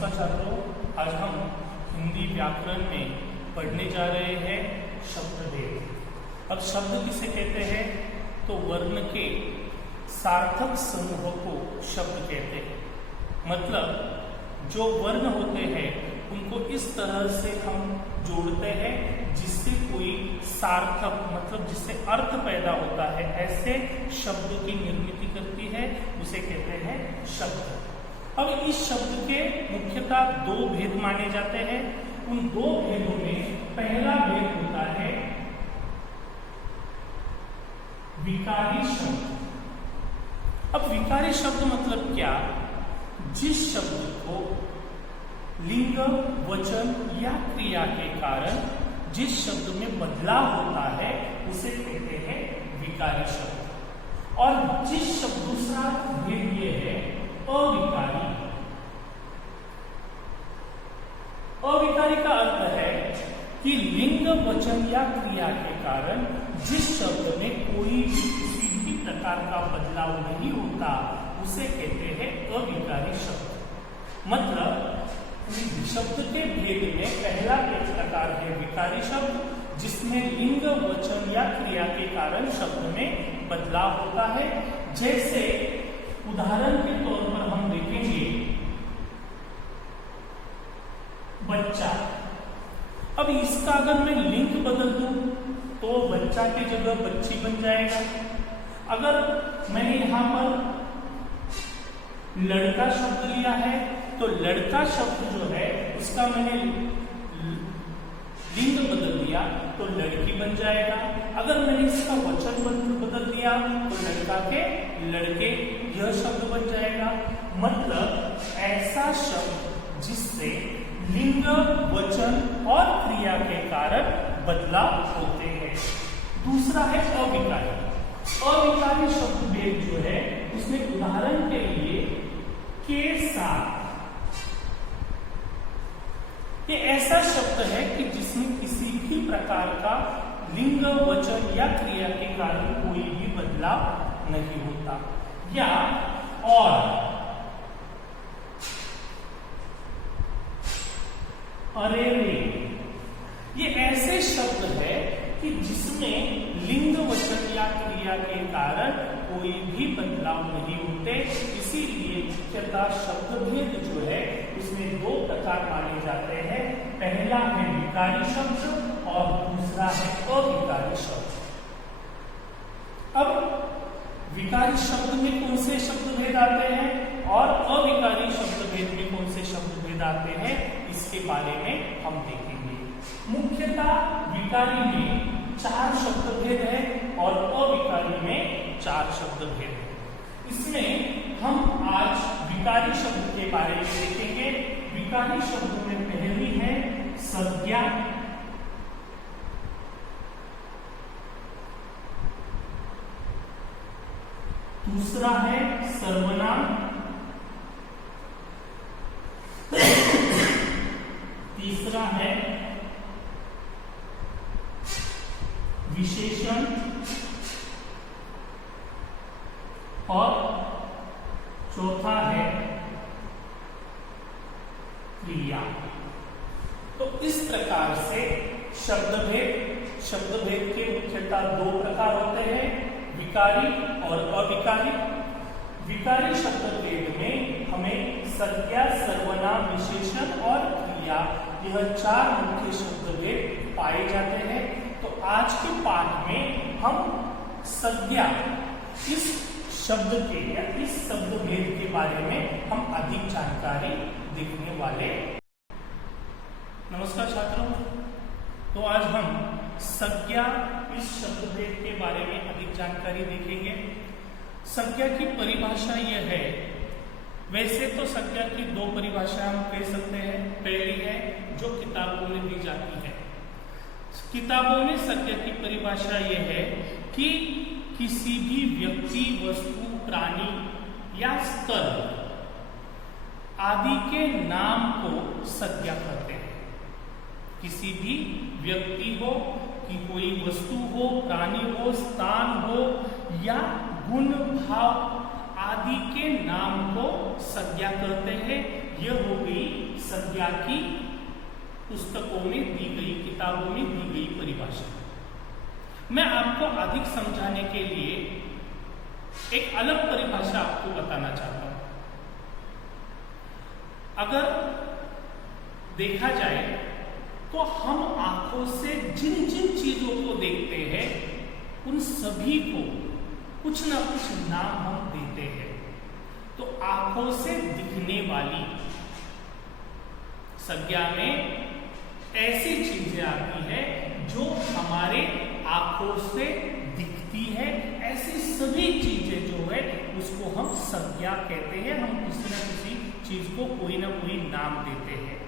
नमस्कार छात्रों, आज हम हिंदी व्याकरण में पढ़ने जा रहे हैं शब्द भेद। अब शब्द किसे कहते हैं? तो वर्ण के सार्थक समूह को शब्द कहते हैं। मतलब जो वर्ण होते हैं उनको इस तरह से हम जोड़ते हैं जिससे कोई सार्थक मतलब जिससे अर्थ पैदा होता है, ऐसे शब्द की निर्मिति करती है, उसे कहते हैं शब्द। अब इस शब्द के मुख्यतः दो भेद माने जाते हैं। उन दो भेदों में पहला भेद होता है विकारी शब्द। अब विकारी शब्द मतलब क्या? जिस शब्द को लिंग, वचन या क्रिया के कारण जिस शब्द में बदलाव होता है उसे कहते हैं विकारी शब्द। और जिस शब्द दूसरा भेद ये है अविकारी। अविकारी का अर्थ है कि लिंग, वचन या क्रिया के कारण जिस शब्द में कोई भी किसी भी प्रकार का बदलाव नहीं होता उसे कहते हैं अविकारी शब्द। मतलब शब्द के भेद में पहला एक प्रकार है विकारी शब्द, जिसमें लिंग, वचन या क्रिया के कारण शब्द में बदलाव होता है। जैसे उदाहरण के तौर पर हम देखेंगे बच्चा। अब इसका अगर मैं लिंग बदल दूं तो बच्चा की जगह बच्ची बन जाएगा। अगर मैंने यहां पर लड़का शब्द लिया है तो लड़का शब्द जो है उसका मैंने लिंग बदल दिया तो लड़की बन जाएगा। अगर मैंने इसका वचन बदल दिया तो लड़का के लड़के यह शब्द बन जाएगा। मतलब ऐसा शब्द जिससे लिंग, वचन और क्रिया के कारण बदलाव होते हैं। दूसरा है अविकारी। अविकारी शब्द भेद जो है उसमें उदाहरण के लिए के साथ, ये ऐसा शब्द है कि जिसमें किसी भी प्रकार का लिंग, वचन या क्रिया के कारण कोई भी बदलाव नहीं होता। या और अरे रे, ये ऐसे शब्द है कि जिसमें लिंग, वचन या क्रिया के कारण कोई भी बदलाव नहीं होते। इसीलिए मुख्यतः शब्द भेद जो है उसमें दो प्रकार माने जाते हैं। पहला है विकारी शब्द और दूसरा है अविकारी शब्द। अब विकारी शब्द में कौन से शब्द भेद आते हैं और अविकारी शब्द भेद में कौन से शब्द भेद आते हैं, इसके बारे में हम देखेंगे। मुख्यतः विकारी में 4 शब्द भेद है और अविकारी में 4 शब्द भेद है। इसमें हम आज विकारी शब्द के बारे में देखेंगे। विकारी शब्द में पहली है संज्ञा, दूसरा है सर्वनाम, तीसरा है विशेषण और चौथा है क्रिया। तो इस प्रकार से शब्द भेद के मुख्यतः 2 प्रकार होते हैं, विकारी और अविकारी। विकारी शब्द भेद में हमें संज्ञा, सर्वनाम, विशेषण और क्रिया, यह 4 मुख्य शब्द भेद पाए जाते हैं। तो आज के पाठ में हम संज्ञा, इस शब्द के या इस शब्द भेद के बारे में हम अधिक जानकारी देखने वाले। नमस्कार छात्रों, तो आज हम संज्ञा, इस शब्द भेद के बारे में अधिक जानकारी देखेंगे। संज्ञा की परिभाषा यह है, वैसे तो संज्ञा की 2 परिभाषाएं हम कह सकते हैं। पहली है जो किताबों में दी जाती है। किताबों में संज्ञा की परिभाषा यह है कि किसी भी व्यक्ति, वस्तु, प्राणी या स्थल आदि के नाम को संज्ञा कहते हैं। किसी भी व्यक्ति हो कि कोई वस्तु हो, प्राणी हो, स्थान हो या गुण, भाव आदि के नाम को संज्ञा कहते हैं। यह हो गई संज्ञा की पुस्तकों में दी गई, किताबों में दी गई परिभाषा। मैं आपको अधिक समझाने के लिए एक अलग परिभाषा आपको बताना चाहता हूं। अगर देखा जाए तो हम आंखों से जिन जिन चीजों को देखते हैं उन सभी को कुछ ना कुछ नाम हम देते हैं। तो आंखों से दिखने वाली संज्ञा में ऐसी चीजें आती है जो हमारे आंखों से दिखती है, ऐसी सभी चीजें जो है उसको हम संज्ञा कहते हैं। हम किसी न किसी चीज को कोई ना कोई नाम देते हैं।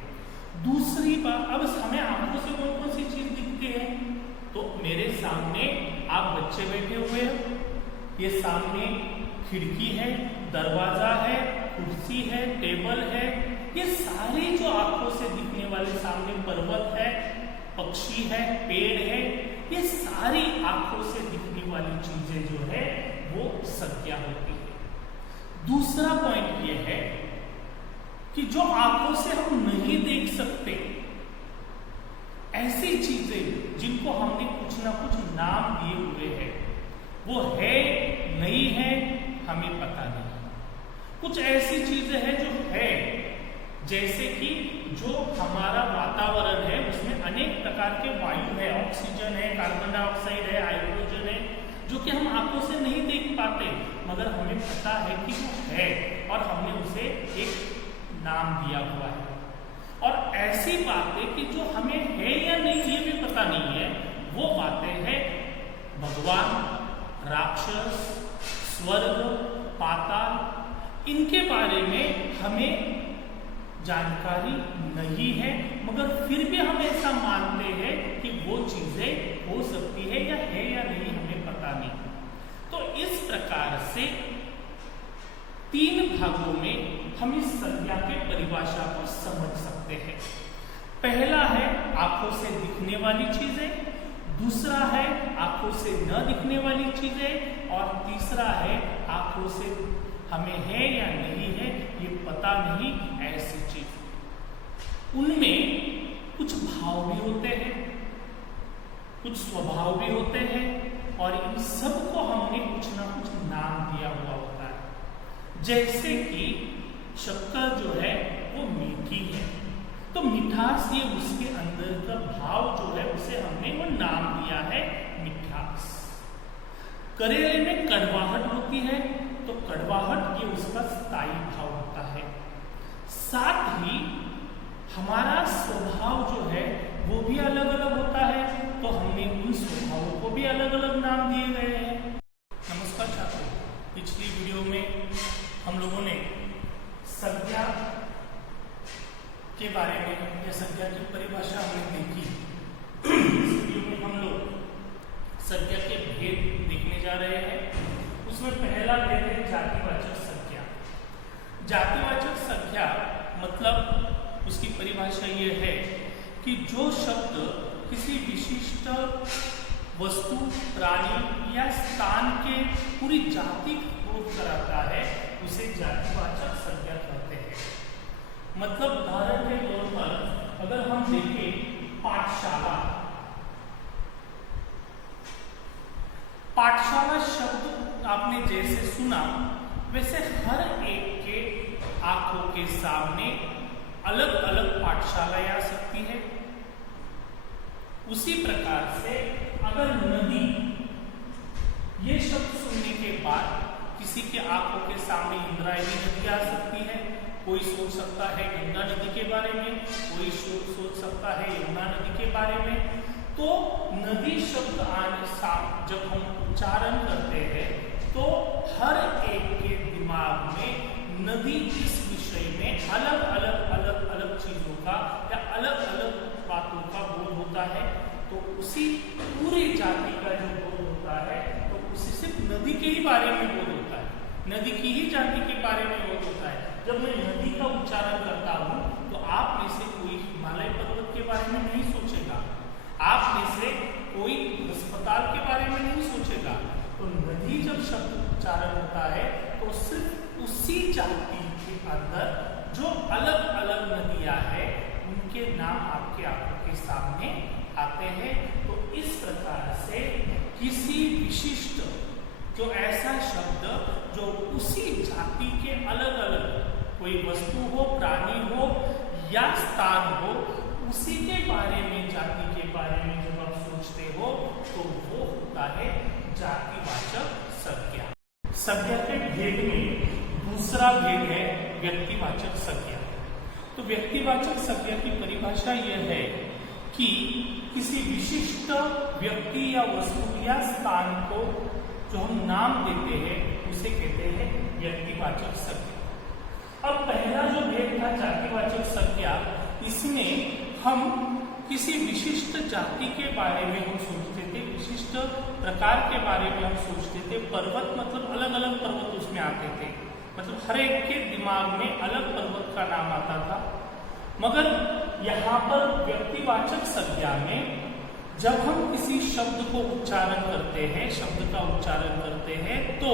दूसरी बात, अब हमें आंखों से कौन कौन सी चीज दिखती है? तो मेरे सामने आप बच्चे बैठे हुए हैं, ये सामने खिड़की है, दरवाजा है, कुर्सी है, टेबल है, ये सारी जो आंखों से दिखने वाले, सामने पर्वत है, पक्षी है, पेड़ है, ये सारी आंखों से दिखने वाली चीजें जो है वो संज्ञा होती है। दूसरा पॉइंट ये है कि जो आंखों से हम नहीं देख सकते, ऐसी चीजें जिनको हमने कुछ ना कुछ नाम दिए हुए हैं, वो है नहीं है हमें पता नहीं। कुछ ऐसी चीजें हैं जो है, जैसे कि जो हमारा वातावरण है उसमें अनेक प्रकार के वायु है, ऑक्सीजन है, कार्बन डाइऑक्साइड है, हाइड्रोजन है, जो कि हम आंखों से नहीं देख पाते मगर हमें पता है कि वो है और हमने उसे एक नाम दिया हुआ है। और ऐसी बातें कि जो हमें है या नहीं ये भी पता नहीं है, वो बातें हैं भगवान, राक्षस, स्वर्ग, पाताल, इनके बारे में हमें जानकारी नहीं है मगर फिर भी हम ऐसा मानते हैं कि वो चीजें हो सकती है या नहीं हमें पता नहीं। तो इस प्रकार से 3 भागों में हम इस संज्ञा के परिभाषा को समझ सकते हैं। पहला है आंखों से दिखने वाली चीजें, दूसरा है आंखों से न दिखने वाली चीजें, और तीसरा है आंखों से हमें है या नहीं है ये पता नहीं ऐसी चीज। उनमें कुछ भाव भी होते हैं, कुछ स्वभाव भी होते हैं, और इन सब को हमने कुछ ना कुछ नाम दिया हुआ होता है। जैसे कि शक्कर जो है वो मीठी है, तो मिठास ये उसके अंदर का भाव जो है उसे हमने वो नाम दिया है मिठास। करेले में कड़वाहट होती है तो कड़वाहट ये उसका स्थायी भाव होता है। साथ ही हमारा स्वभाव जो है वो भी अलग अलग होता है, तो हमने उन स्वभावों को भी अलग अलग नाम दिए गए हैं। नमस्कार छात्रों, पिछली वीडियो में हम लोगों ने संज्ञा के बारे में या संज्ञा की परिभाषा हमने देखी। इस वीडियो में हम लोग संज्ञा के भेद देखने जा रहे हैं। उसमें पहला भेद है जातिवाचक संज्ञा। जातिवाचक संज्ञा मतलब उसकी परिभाषा ये है कि जो शब्द किसी विशिष्ट वस्तु, प्राणी या स्थान के पूरी जाति को बोध कराता है उसे जातिवाचक संज्ञा कहते हैं। मतलब उदाहरण के तौर पर अगर हम देखें पाठशाला, पाठशाला शब्द आपने जैसे सुना वैसे हर एक के आंखों के सामने अलग अलग पाठशालाएं आ सकती है। उसी प्रकार से अगर नदी, ये शब्द सुनने के बाद किसी के आंखों के सामने इंद्रायणी नदी आ सकती है। कोई सोच सकता है गंगा नदी के बारे में, कोई सोच सकता है यमुना नदी के बारे में। तो नदी शब्द आने जब हम उच्चारण करते हैं तो हर एक के दिमाग में नदी इस विषय में अलग अलग चीजों का या अलग अलग बातों का बोध होता है। तो उसी पूरी जाति का जो बोध होता है तो उसी सिर्फ नदी के ही बारे में बोध होता है, नदी की ही जाति के बारे में बोध होता है। जब मैं नदी का उच्चारण करता हूँ तो आप में से कोई हिमालय पर्वत के बारे में नहीं सोचेगा, आप में से कोई अस्पताल के बारे में नहीं सोचेगा। तो नदी जब शब्द उच्चारण होता है तो सिर्फ उसी जाति के अंदर जो अलग अलग नदियां हैं ऐसा शब्द जो उसी जाति के अलग अलग कोई वस्तु हो, प्राणी हो या स्थान हो, उसी के बारे में, जाति के बारे में जब आप सोचते हो तो वो होता है जातिवाचक संज्ञा। संज्ञा के भेद में दूसरा भेद है व्यक्तिवाचक संज्ञा। तो व्यक्तिवाचक संज्ञा की परिभाषा यह है कि किसी विशिष्ट व्यक्ति या वस्तु या स्थान को जो हम नाम देते हैं उसे कहते हैं व्यक्तिवाचक संज्ञा। अब पहला जो भेद था जातिवाचक संज्ञा, इसमें हम किसी विशिष्ट जाति के बारे में हम सोचते थे, विशिष्ट प्रकार के बारे में हम सोचते थे। पर्वत मतलब अलग अलग पर्वत उसमें आते थे, मतलब हर एक के दिमाग में अलग पर्वत का नाम आता था। मगर यहाँ पर व्यक्तिवाचक संज्ञा में जब हम किसी शब्द को उच्चारण करते हैं, शब्द का उच्चारण करते हैं, तो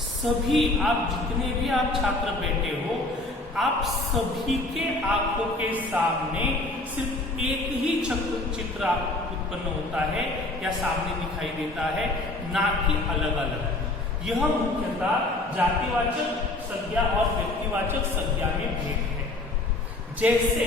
सभी आप जितने भी आप छात्र बैठे हो, आप सभी के आंखों के सामने सिर्फ एक ही चित्र उत्पन्न होता है या सामने दिखाई देता है, ना कि अलग अलग। यह मुख्यतः जातिवाचक संज्ञा और व्यक्तिवाचक संज्ञा में भेद है। जैसे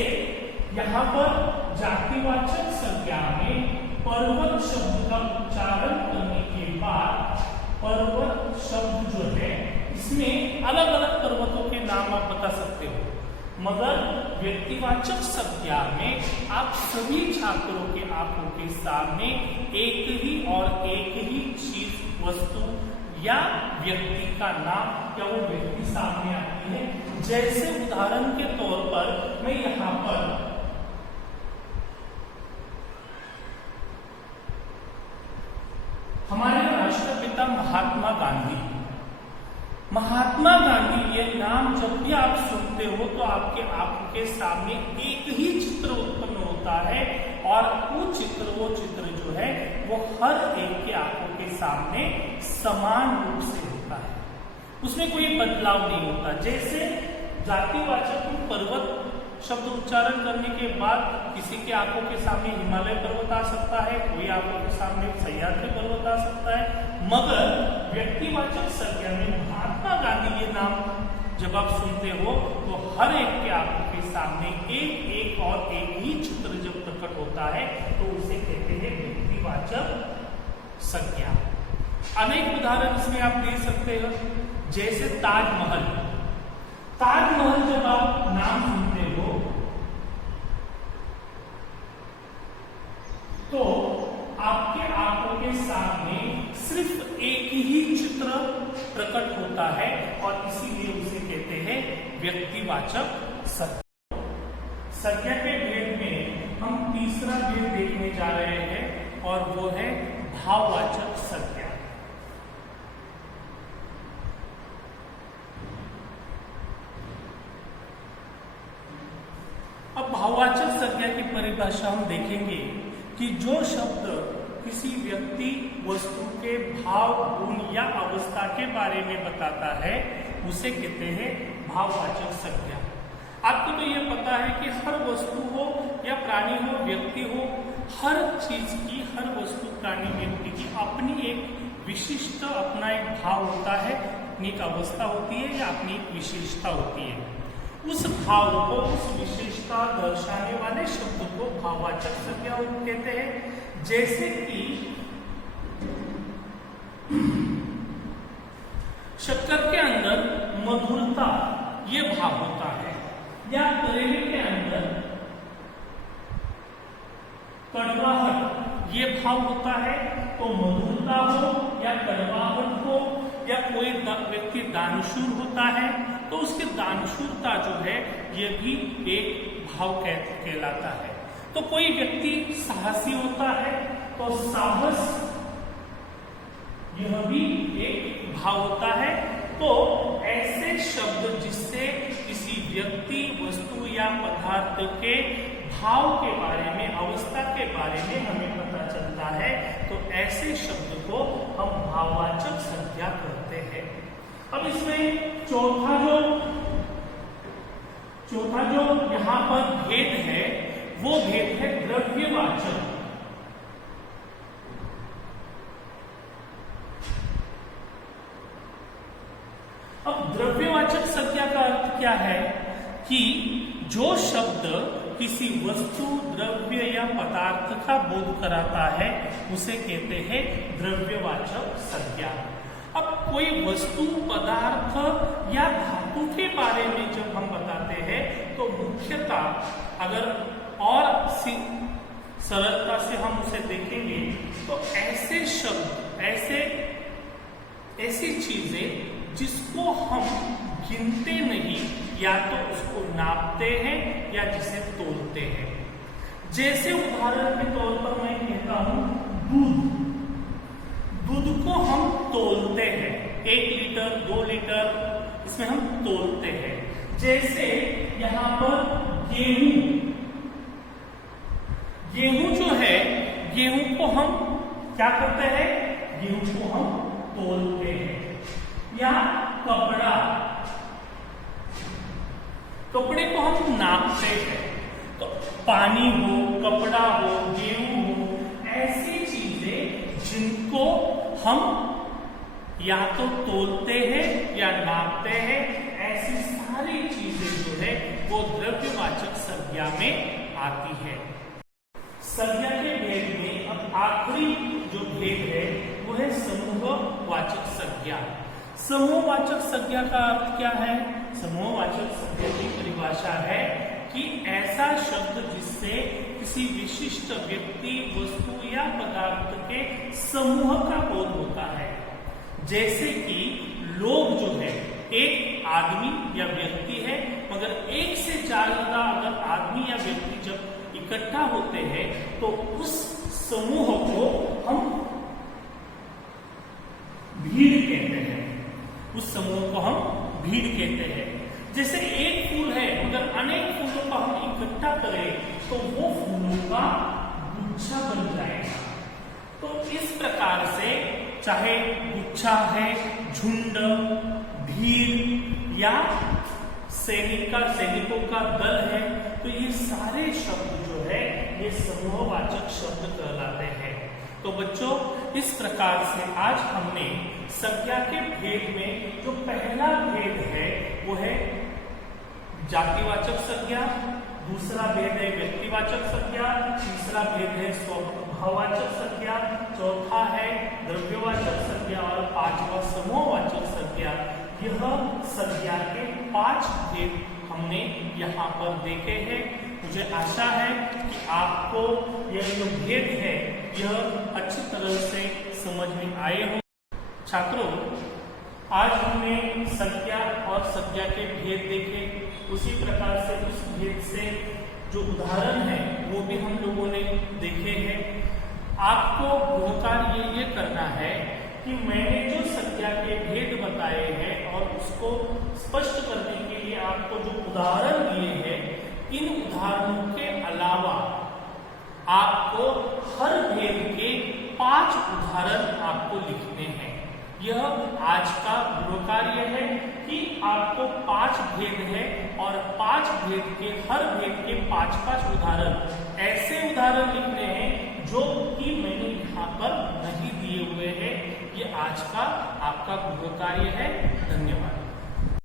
यहाँ पर जातिवाचक संज्ञा में पर्वत शब्द का उच्चारण करने के बाद पर्वत शब्द जो है इसमें अलग अलग पर्वतों के नाम आप बता सकते हो, मगर व्यक्तिवाचक संज्ञा में आप सभी छात्रों के आंखों के सामने एक ही और एक ही चीज, वस्तु या व्यक्ति का नाम या वो व्यक्ति सामने आती है। जैसे उदाहरण के तौर पर मैं यहाँ पर हमारे राष्ट्रपिता महात्मा गांधी, महात्मा गांधी ये नाम जब भी आप सुनते हो तो आपके आंखों के सामने एक ही चित्र उत्पन्न होता है और वो चित्र जो है वो हर एक के आंखों के सामने समान रूप से होता है, उसमें कोई बदलाव नहीं होता। जैसे जातिवाचक पर्वत शब्द उच्चारण करने के बाद किसी के आंखों के सामने हिमालय पर्वत आ सकता है, कोई आंखों के सामने सह्याद्री पर्वत आ सकता है, मगर व्यक्तिवाचक संज्ञा में महात्मा गांधी ये नाम जब आप सुनते हो तो हर एक के आंखों के सामने एक एक और एक ही चित्र जब प्रकट होता है तो उसे कहते हैं व्यक्तिवाचक संज्ञा। अनेक उदाहरण इसमें आप दे सकते हो, जैसे ताजमहल। ताजमहल जब आप नाम सुनते हो तो आपके आंखों के सामने सिर्फ एक ही चित्र प्रकट होता है और इसीलिए उसे कहते हैं व्यक्तिवाचक संज्ञा। संज्ञा के भेद में हम तीसरा भेद देखने जा रहे हैं और वो है भाववाचक संज्ञा। अब भाववाचक संज्ञा की परिभाषा हम देखेंगे कि जो शब्द किसी व्यक्ति, वस्तु के भाव, गुण या अवस्था के बारे में बताता है उसे कहते हैं भाववाचक संज्ञा। आपको तो यह पता है कि हर वस्तु हो या प्राणी हो, व्यक्ति हो, हर चीज की, हर वस्तु, प्राणी, व्यक्ति की अपनी एक विशिष्ट, अपना एक भाव होता है, अपनी एक अवस्था होती है या अपनी एक विशेषता होती है। उस भाव को, उस विशेषता दर्शाने वाले शब्द को भाववाचक संज्ञा कहते हैं। जैसे कि शक्कर के अंदर मधुरता ये भाव होता है, या करेले के अंदर कड़वाहट ये भाव होता है। तो मधुरता हो या कड़वाहट हो या कोई व्यक्ति दानशूर होता है तो उसकी दानशूरता जो है ये भी एक भाव कहलाता है। तो कोई व्यक्ति साहसी होता है तो साहस यह भी एक भाव होता है। तो ऐसे शब्द जिससे किसी व्यक्ति, वस्तु या पदार्थ के भाव के बारे में, अवस्था के बारे में हमें पता चलता है तो ऐसे शब्द को हम भाववाचक संज्ञा कहते हैं। अब इसमें चौथा जो यहाँ पर भेद है वो भेद है द्रव्यवाचक। कि जो शब्द किसी वस्तु, द्रव्य या पदार्थ का बोध कराता है उसे कहते हैं द्रव्यवाचक संज्ञा। अब कोई वस्तु, पदार्थ या धातु के बारे में जब हम बताते हैं तो मुख्यतः अगर और सरलता से हम उसे देखेंगे तो ऐसे शब्द, ऐसी चीजें जिसको हम गिनते नहीं या तो उसको नापते हैं या जिसे तोलते हैं। जैसे उदाहरण के तौर पर मैं कहता हूं दूध को हम तोलते हैं, 1 लीटर 2 लीटर इसमें हम तोलते हैं। जैसे यहाँ पर गेहूं जो है, गेहूं को हम क्या करते हैं, गेहूं को हम तोलते हैं। या कपड़े को हम नापते हैं। तो पानी हो, कपड़ा हो, गेहूं हो, ऐसी चीजें जिनको हम या तो तोलते हैं या नापते हैं, ऐसी सारी चीजें जो है वो द्रव्यवाचक संज्ञा में आती है। संज्ञा के भेद में अब आखिरी जो भेद है वो है समूहवाचक संज्ञा। समूहवाचक संज्ञा का अर्थ क्या है? समूहवाचक संज्ञा की परिभाषा है कि ऐसा शब्द जिससे किसी विशिष्ट व्यक्ति, वस्तु या पदार्थ के समूह का बोध होता है। जैसे कि लोग जो है एक आदमी या व्यक्ति है, मगर एक से ज्यादा अगर आदमी या व्यक्ति जब इकट्ठा होते हैं तो उस समूह को हम भीड़ कहते हैं। उस समूह को हम भीड़ कहते हैं। जैसे एक फूल है मगर अनेक फूलों का हम इकट्ठा करें तो वो फूलों का गुच्छा बन जाएगा। तो इस प्रकार से चाहे गुच्छा है, झुंड, भीड़ या सैनिकों का दल है, तो ये सारे शब्द जो है ये समूहवाचक शब्द कहलाते हैं। तो बच्चों, इस प्रकार से आज हमने संज्ञा के भेद में जो पहला भेद है वो है जातिवाचक संज्ञा, दूसरा भेद है व्यक्तिवाचक संज्ञा, तीसरा भेद है स्वभाववाचक संज्ञा, चौथा है द्रव्यवाचक संज्ञा और पांचवा समूहवाचक संज्ञा। यह संज्ञा के 5 भेद हमने यहाँ पर देखे हैं। मुझे आशा है कि आपको यह जो भेद है यह अच्छी तरह से समझ में आए हों। छात्रों, आज हमने संज्ञा और संज्ञा के भेद देखे। उसी प्रकार से उस भेद से जो उदाहरण है वो भी हम लोगों ने देखे हैं। आपको गृहकार्य ये करना है कि मैंने जो संज्ञा के भेद बताए हैं और उसको स्पष्ट करने के लिए आपको जो उदाहरण दिए हैं, इन उदाहरणों के अलावा आपको हर भेद के 5 उदाहरण आपको लिखने हैं। यह आज का गृहकार्य है कि आपको 5 भेद है और 5 भेद के हर भेद के 5-5 उदाहरण, ऐसे उदाहरण लिखने हैं जो कि मैंने यहाँ पर नहीं दिए हुए हैं। ये आज का आपका गृहकार्य है। धन्यवाद।